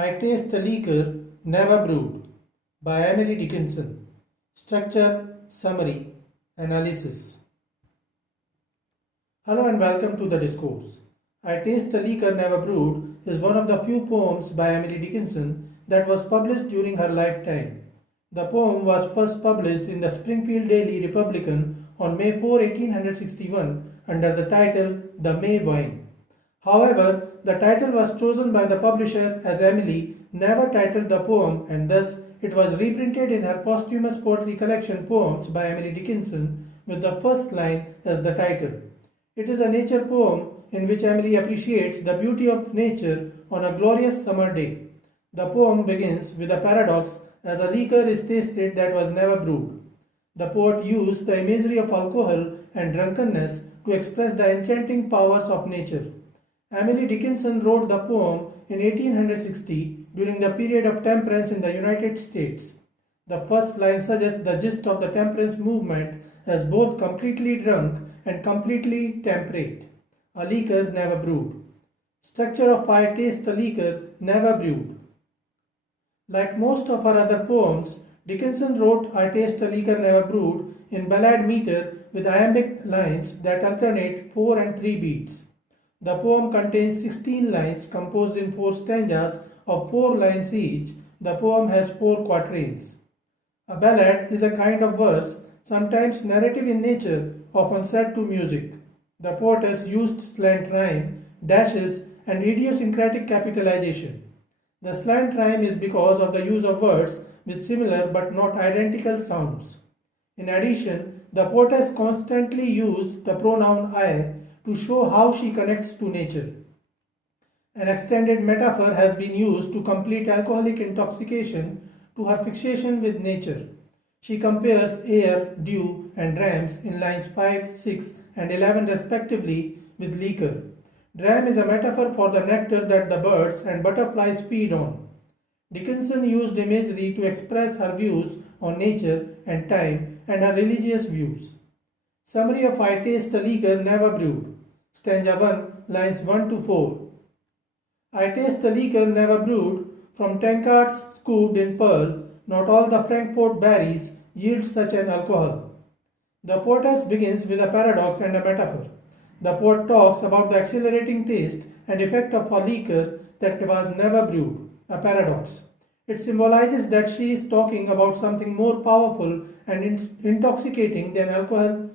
I Taste the Liquor Never Brewed by Emily Dickinson. Structure, Summary, Analysis. Hello and welcome to the discourse. I Taste the Liquor Never Brewed is one of the few poems by Emily Dickinson that was published during her lifetime. The poem was first published in the Springfield Daily Republican on May 4, 1861 under the title The May Wine. However, the title was chosen by the publisher as Emily never titled the poem, and thus it was reprinted in her posthumous poetry collection Poems by Emily Dickinson with the first line as the title. It is a nature poem in which Emily appreciates the beauty of nature on a glorious summer day. The poem begins with a paradox as a liquor is tasted that was never brewed. The poet used the imagery of alcohol and drunkenness to express the enchanting powers of nature. Emily Dickinson wrote the poem in 1860 during the period of temperance in the United States. The first line suggests the gist of the temperance movement as both completely drunk and completely temperate. A liquor never brewed. Structure of I Taste the Liquor Never Brewed. Like most of her other poems, Dickinson wrote I Taste the Liquor Never Brewed in ballad meter with iambic lines that alternate 4 and 3 beats. The poem contains 16 lines composed in 4 stanzas of 4 lines each. The poem has 4 quatrains. A ballad is a kind of verse, sometimes narrative in nature, often set to music. The poetess used slant rhyme, dashes, and idiosyncratic capitalization. The slant rhyme is because of the use of words with similar but not identical sounds. In addition, the poetess constantly used the pronoun I to show how she connects to nature. An extended metaphor has been used to complete alcoholic intoxication to her fixation with nature. She compares air, dew, and rams in lines 5, 6, and 11 respectively with liquor. Dram is a metaphor for the nectar that the birds and butterflies feed on. Dickinson used imagery to express her views on nature and time and her religious views. Summary of I Taste the Liquor Never Brewed. Stanza 1, lines 1 to 4. I taste the liquor never brewed, from tankards scooped in pearl, not all the Frankfort berries yield such an alcohol. The poetess begins with a paradox and a metaphor. The poet talks about the exhilarating taste and effect of a liquor that was never brewed, a paradox. It symbolizes that she is talking about something more powerful and intoxicating than alcohol.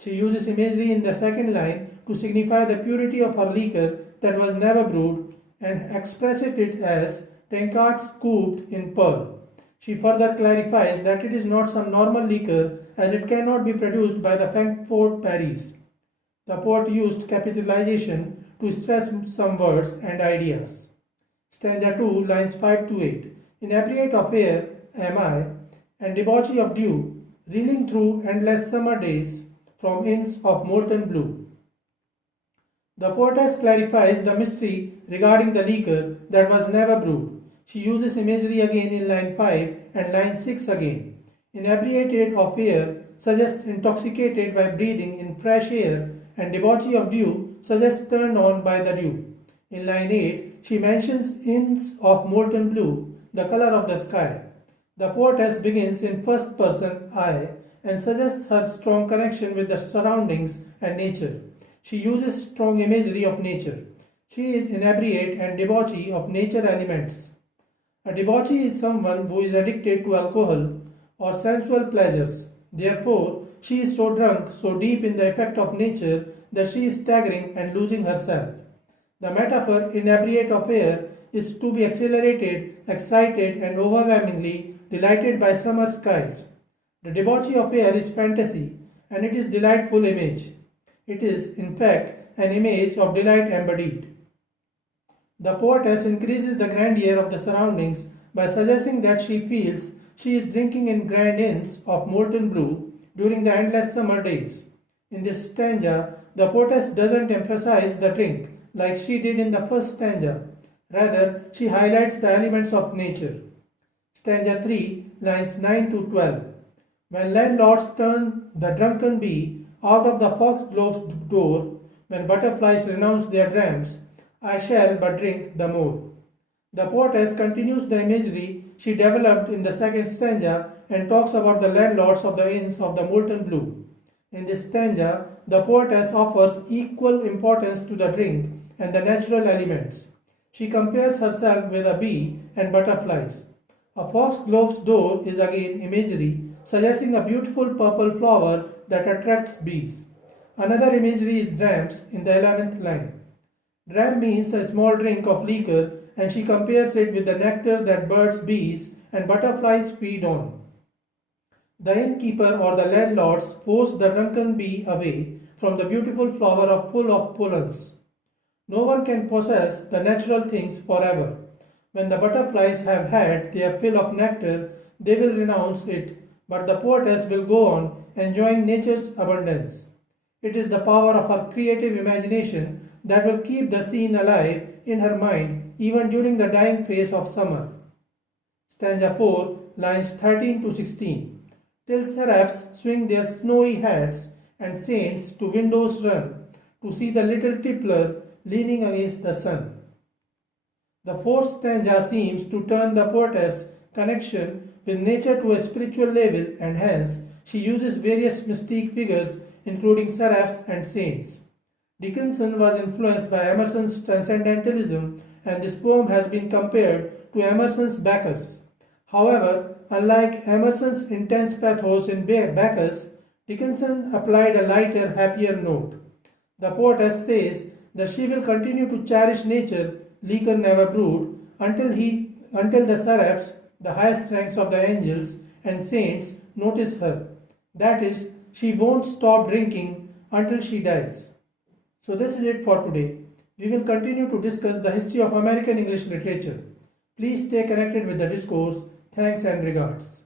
She uses imagery in the second line to signify the purity of her liquor that was never brewed and expresses it as tankards scooped in pearl. She further clarifies that it is not some normal liquor as it cannot be produced by the Frankfort berries. The poet used capitalization to stress some words and ideas. Stanza 2, lines 5 to 8. Inebriate of air am I, and debauchee of dew, reeling through endless summer days from inns of molten blue. The poetess clarifies the mystery regarding the liquor that was never brewed. She uses imagery again in line 5 and line 6 again. Inebriated of air suggests intoxicated by breathing in fresh air, and debauchee of dew suggests turned on by the dew. In line 8, she mentions inns of molten blue, the color of the sky. The poetess begins in first person I and suggests her strong connection with the surroundings and nature. She uses strong imagery of nature. She is inebriate and debauchee of nature elements. A debauchee is someone who is addicted to alcohol or sensual pleasures. Therefore, she is so drunk, so deep in the effect of nature that she is staggering and losing herself. The metaphor inebriate of air is to be exhilarated, excited, and overwhelmingly delighted by summer skies. The debauchee of air is fantasy, and it is delightful image. It is, in fact, an image of delight embodied. The poetess increases the grandeur of the surroundings by suggesting that she feels she is drinking in grand inns of molten blue during the endless summer days. In this stanza, the poetess doesn't emphasize the drink like she did in the first stanza. Rather, she highlights the elements of nature. Stanza 3, lines 9 to 12. When landlords turn the drunken bee out of the foxglove's door, when butterflies renounce their drams, I shall but drink the more. The poetess continues the imagery she developed in the second stanza and talks about the landlords of the inns of the molten blue. In this stanza, the poetess offers equal importance to the drink and the natural elements. She compares herself with a bee and butterflies. A foxglove's door is again imagery, suggesting a beautiful purple flower that attracts bees. Another imagery is drams in the 11th line. Dram means a small drink of liquor, and she compares it with the nectar that birds, bees, and butterflies feed on. The innkeeper or the landlords force the drunken bee away from the beautiful flower full of pollens. No one can possess the natural things forever. When the butterflies have had their fill of nectar, they will renounce it, but the poetess will go on enjoying nature's abundance. It is the power of her creative imagination that will keep the scene alive in her mind even during the dying phase of summer. Stanza 4, lines 13 to 16. Till seraphs swing their snowy hats and saints to windows run to see the little tippler leaning against the sun. The fourth stanza seems to turn the poetess' connection with nature to a spiritual level, and hence she uses various mystique figures including seraphs and saints. Dickinson was influenced by Emerson's transcendentalism, and this poem has been compared to Emerson's Bacchus. However, unlike Emerson's intense pathos in Bacchus, Dickinson applied a lighter, happier note. The poetess says that she will continue to cherish nature, liquor never brewed, until the seraphs, the highest ranks of the angels and saints, notice her. That is, she won't stop drinking until she dies. So this is it for today. We will continue to discuss the history of American English literature. Please stay connected with the discourse. Thanks and regards.